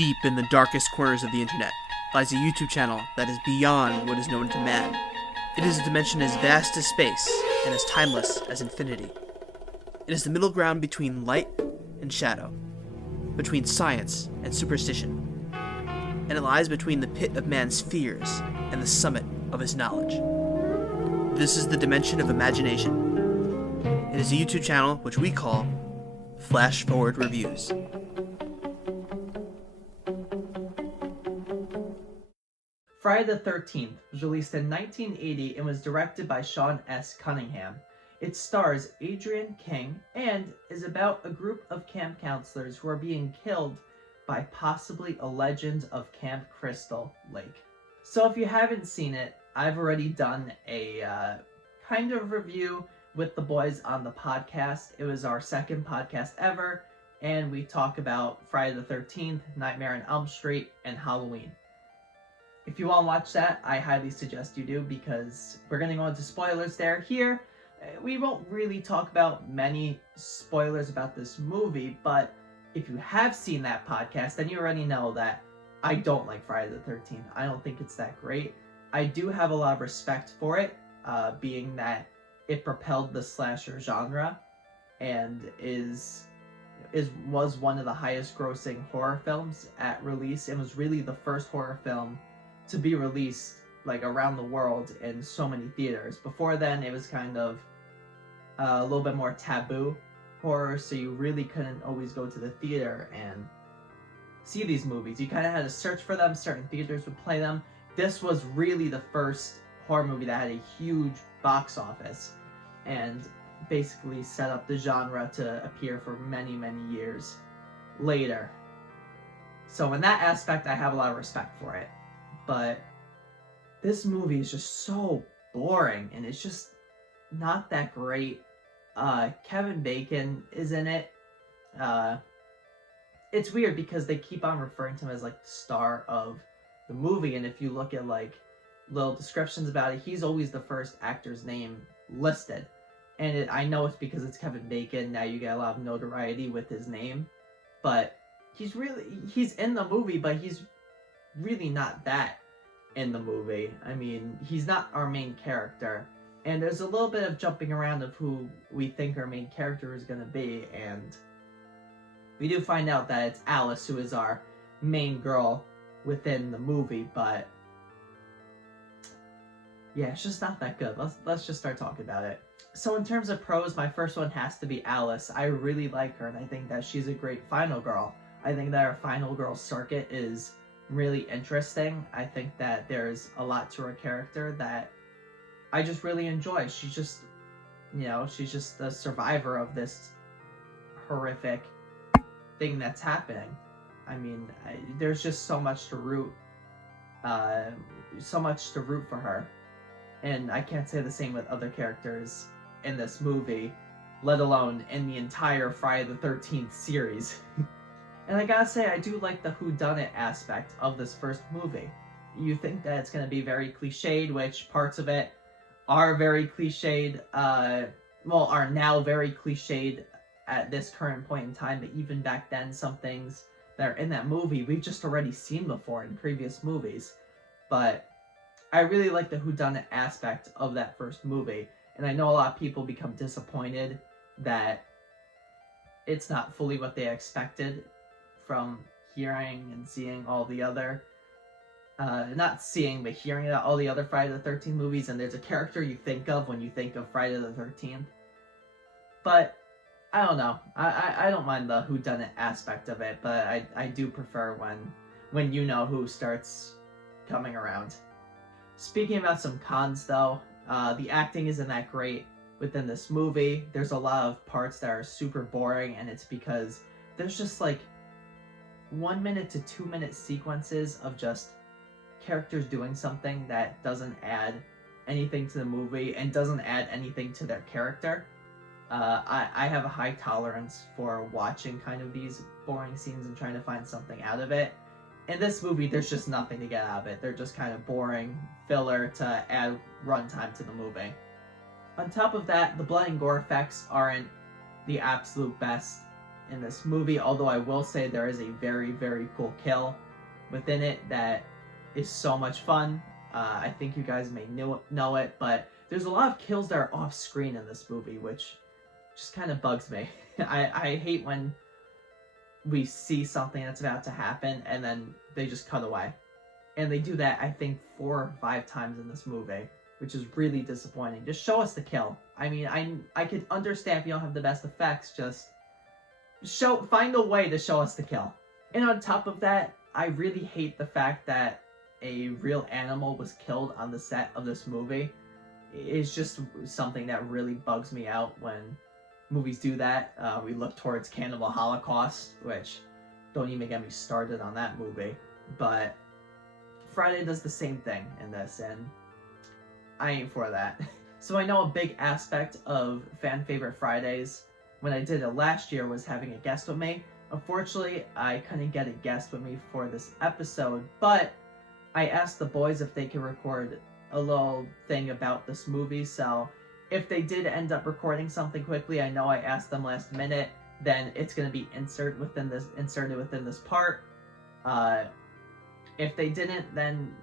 Deep in the darkest corners of the internet lies a YouTube channel that is beyond what is known to man. It is a dimension as vast as space and as timeless as infinity. It is the middle ground between light and shadow, between science and superstition, and it lies between the pit of man's fears and the summit of his knowledge. This is the dimension of imagination. It is a YouTube channel which we call Flash Forward Reviews. Friday the 13th was released in 1980 and was directed by Sean S Cunningham. It stars Adrienne King and is about a group of camp counselors who are being killed by possibly a legend of Camp Crystal Lake. So if you haven't seen it, I've already done a kind of review with the boys on the podcast. It was our second podcast ever, and we talk about Friday the 13th, Nightmare on Elm Street, and Halloween. If you want to watch that, I highly suggest you do, because we're going to go into spoilers there. Here, we won't really talk about many spoilers about this movie, but if you have seen that podcast, then you already know that I don't like Friday the 13th. I don't think it's that great. I do have a lot of respect for it, being that it propelled the slasher genre and was one of the highest grossing horror films at release. It was really the first horror film to be released like around the world in so many theaters. Before then, it was kind of a little bit more taboo horror, so you really couldn't always go to the theater and see these movies. You kind of had to search for them. Certain theaters would play them. This was really the first horror movie that had a huge box office and basically set up the genre to appear for many, many years later. So in that aspect, I have a lot of respect for it. But this movie is just so boring, and it's just not that great. Kevin Bacon is in it. It's weird because they keep on referring to him as like the star of the movie, and if you look at like little descriptions about it, he's always the first actor's name listed. And I know it's because it's Kevin Bacon. Now you get a lot of notoriety with his name, but he's in the movie, but he's really not that in the movie. I mean, he's not our main character, and there's a little bit of jumping around of who we think our main character is going to be, and we do find out that it's Alice who is our main girl within the movie, but yeah, it's just not that good. Let's just start talking about it. So in terms of pros, my first one has to be Alice. I really like her, and I think that she's a great final girl. I think that our final girl circuit is really interesting. I think that there's a lot to her character that I just really enjoy. She's just, she's just a survivor of this horrific thing that's happening. I mean, there's just so much to root for her. And I can't say the same with other characters in this movie, let alone in the entire Friday the 13th series. And I gotta say, I do like the whodunit aspect of this first movie. You think that it's gonna be very cliched, which parts of it are very cliched, are now very cliched at this current point in time, but even back then, some things that are in that movie we've just already seen before in previous movies. But I really like the whodunit aspect of that first movie, and I know a lot of people become disappointed that it's not fully what they expected from hearing and seeing all the other, not seeing, but hearing about all the other Friday the 13th movies, and there's a character you think of when you think of Friday the 13th. But I don't know. I don't mind the whodunit aspect of it, but I do prefer when you know who starts coming around. Speaking about some cons, though, the acting isn't that great within this movie. There's a lot of parts that are super boring, and it's because there's just like 1 minute to 2 minute sequences of just characters doing something that doesn't add anything to the movie and doesn't add anything to their character. I have a high tolerance for watching kind of these boring scenes and trying to find something out of it. In this movie, there's just nothing to get out of it. They're just kind of boring filler to add runtime to the movie. On top of that, the blood and gore effects aren't the absolute best in this movie, although I will say there is a very, very cool kill within it that is so much fun. I think you guys may know it, but there's a lot of kills that are off screen in this movie, which just kind of bugs me. I hate when we see something that's about to happen and then they just cut away. And they do that, I think, 4 or 5 times in this movie, which is really disappointing. Just show us the kill. I mean, I could understand if you don't have the best effects, just find a way to show us the kill. And on top of that, I really hate the fact that a real animal was killed on the set of this movie. It's just something that really bugs me out when movies do that. We look towards Cannibal Holocaust, which don't even get me started on that movie. But Friday does the same thing in this, and I ain't for that. So I know a big aspect of Fan Favorite Fridays when I did it last year was having a guest with me. Unfortunately, I couldn't get a guest with me for this episode, but I asked the boys if they could record a little thing about this movie, so if they did end up recording something quickly, I know I asked them last minute, then it's going to be inserted within this part. If they didn't, then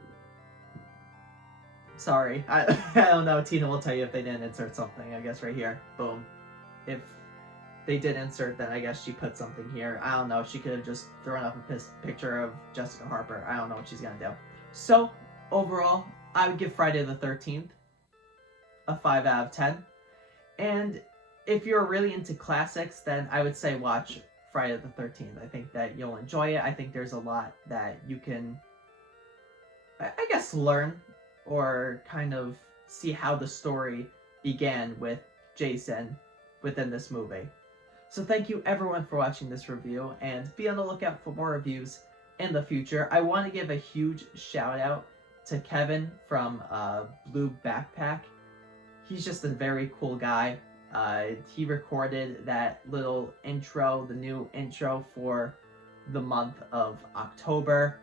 sorry. I don't know. Tina will tell you if they didn't insert something. I guess right here. Boom. If they did insert, then I guess she put something here. I don't know. She could have just thrown up a picture of Jessica Harper. I don't know what she's going to do. So, overall, I would give Friday the 13th a 5 out of 10. And if you're really into classics, then I would say watch Friday the 13th. I think that you'll enjoy it. I think there's a lot that you can, I guess, learn or kind of see how the story began with Jason within this movie. So thank you everyone for watching this review, and be on the lookout for more reviews in the future. I want to give a huge shout out to Kevin from Blue Backpack. He's just a very cool guy. He recorded that little intro, the new intro for the month of October.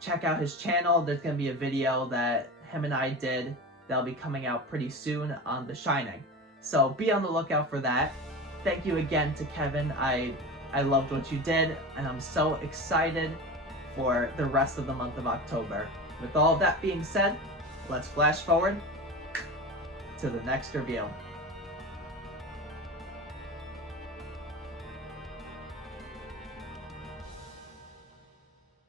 Check out his channel. There's going to be a video that him and I did that'll be coming out pretty soon on The Shining. So be on the lookout for that. Thank you again to Kevin. I loved what you did, and I'm so excited for the rest of the month of October. With all of that being said, let's flash forward to the next review.